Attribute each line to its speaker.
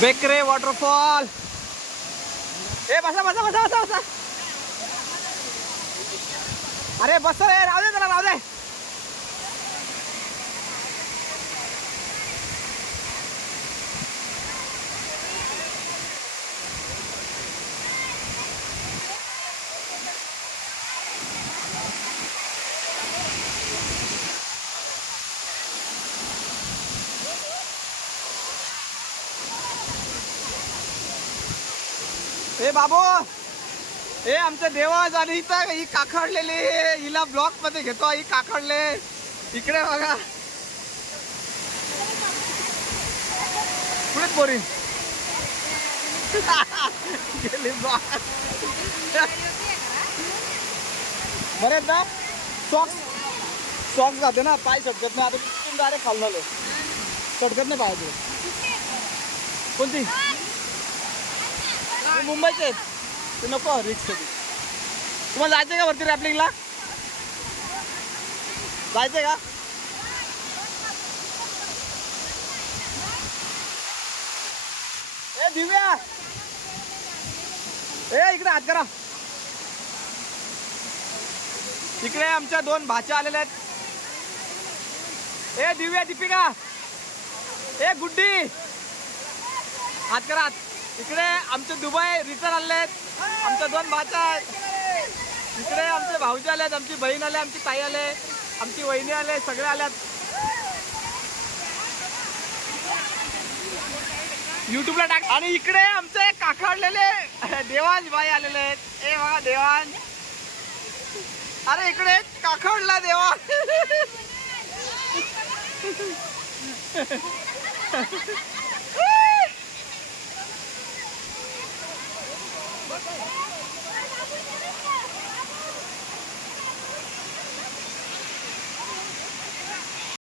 Speaker 1: Bekare waterfall. ए बसा बसा बसा बसा बसा. अरे बस रे राहू दे जरा राहू ए बाबू! ए आमचं देवाज आणि इथं ही काखडलेली हिला ब्लॉकमध्ये घेतो ही काखडले. इकडे बघा. कुठेच बोरी गेली ब्लॉक बरेचदा ना? सॉक्स सॉक्स घाते ना? पाय सटकत नाही. आता तिथून डायरेक्ट खाल्लं झालं सटकत नाही पाहिजे कोणती? मुंबईचे आहेत. ते नको रिक्ससाठी तुम्हाला जायचंय का वरती रॅपलिंगला जायचंय का? ए दिव्या! ए इकडे हात करा. इकडे आमच्या दोन भाच्या आलेल्या आहेत. ए दिव्या दीपिका. ए गुड्डी. हात करा हात. इकडे आमचे दुबई रिटर्न आले आहेत. आमच्या दोन भाच्या आहेत. इकडे आमचे भाऊजी आले आहेत आमची बहीण आले आमची ताई आले आमची वहिनी आले सगळे आल्यात युट्यूबला टाक. आणि इकडे आमचे काकाडलेले देवांश भाई आलेले आहेत. ए बघा देवान अरे इकडे काखडला देवा Look at